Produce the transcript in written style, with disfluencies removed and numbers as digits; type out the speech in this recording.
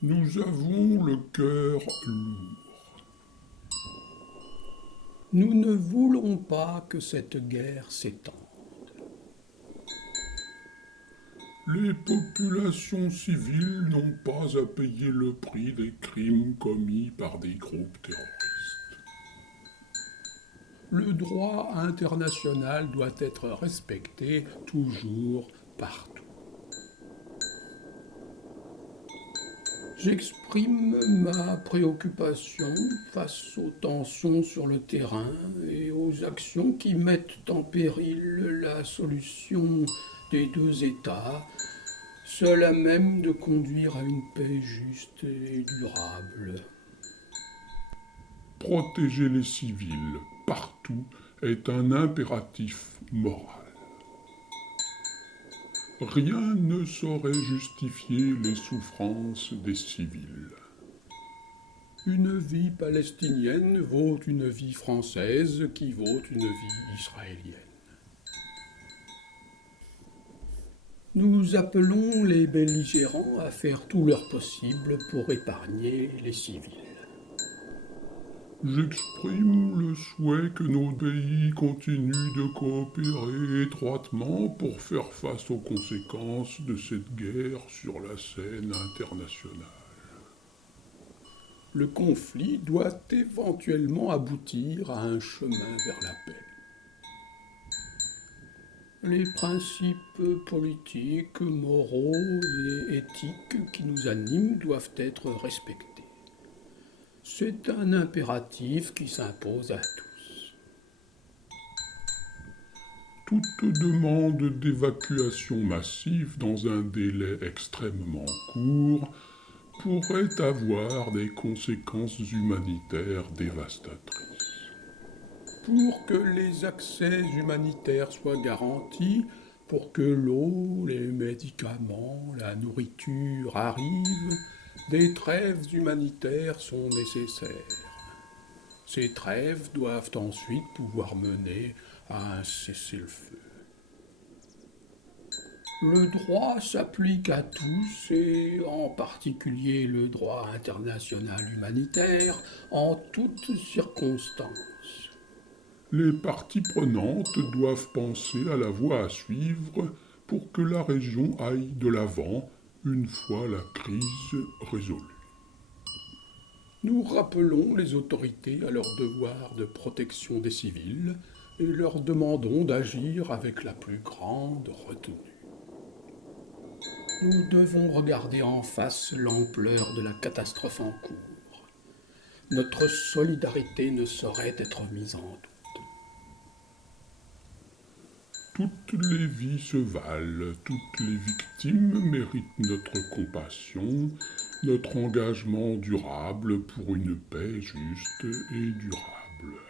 Nous avons le cœur lourd. Nous ne voulons pas que cette guerre s'étende. Les populations civiles n'ont pas à payer le prix des crimes commis par des groupes terroristes. Le droit international doit être respecté toujours, partout. J'exprime ma préoccupation face aux tensions sur le terrain et aux actions qui mettent en péril la solution des deux États, seule à même de conduire à une paix juste et durable. Protéger les civils partout est un impératif moral. Rien ne saurait justifier les souffrances des civils. Une vie palestinienne vaut une vie française qui vaut une vie israélienne. Nous appelons les belligérants à faire tout leur possible pour épargner les civils. J'exprime le souhait que nos pays continuent de coopérer étroitement pour faire face aux conséquences de cette guerre sur la scène internationale. Le conflit doit éventuellement aboutir à un chemin vers la paix. Les principes politiques, moraux et éthiques qui nous animent doivent être respectés. C'est un impératif qui s'impose à tous. Toute demande d'évacuation massive dans un délai extrêmement court pourrait avoir des conséquences humanitaires dévastatrices. Pour que les accès humanitaires soient garantis, pour que l'eau, les médicaments, la nourriture arrivent, des trêves humanitaires sont nécessaires. Ces trêves doivent ensuite pouvoir mener à un cessez-le-feu. Le droit s'applique à tous et en particulier le droit international humanitaire en toutes circonstances. Les parties prenantes doivent penser à la voie à suivre pour que la région aille de l'avant une fois la crise résolue. Nous rappelons les autorités à leur devoir de protection des civils et leur demandons d'agir avec la plus grande retenue. Nous devons regarder en face l'ampleur de la catastrophe en cours. Notre solidarité ne saurait être mise en doute. Toutes les vies se valent, toutes les victimes méritent notre compassion, notre engagement durable pour une paix juste et durable.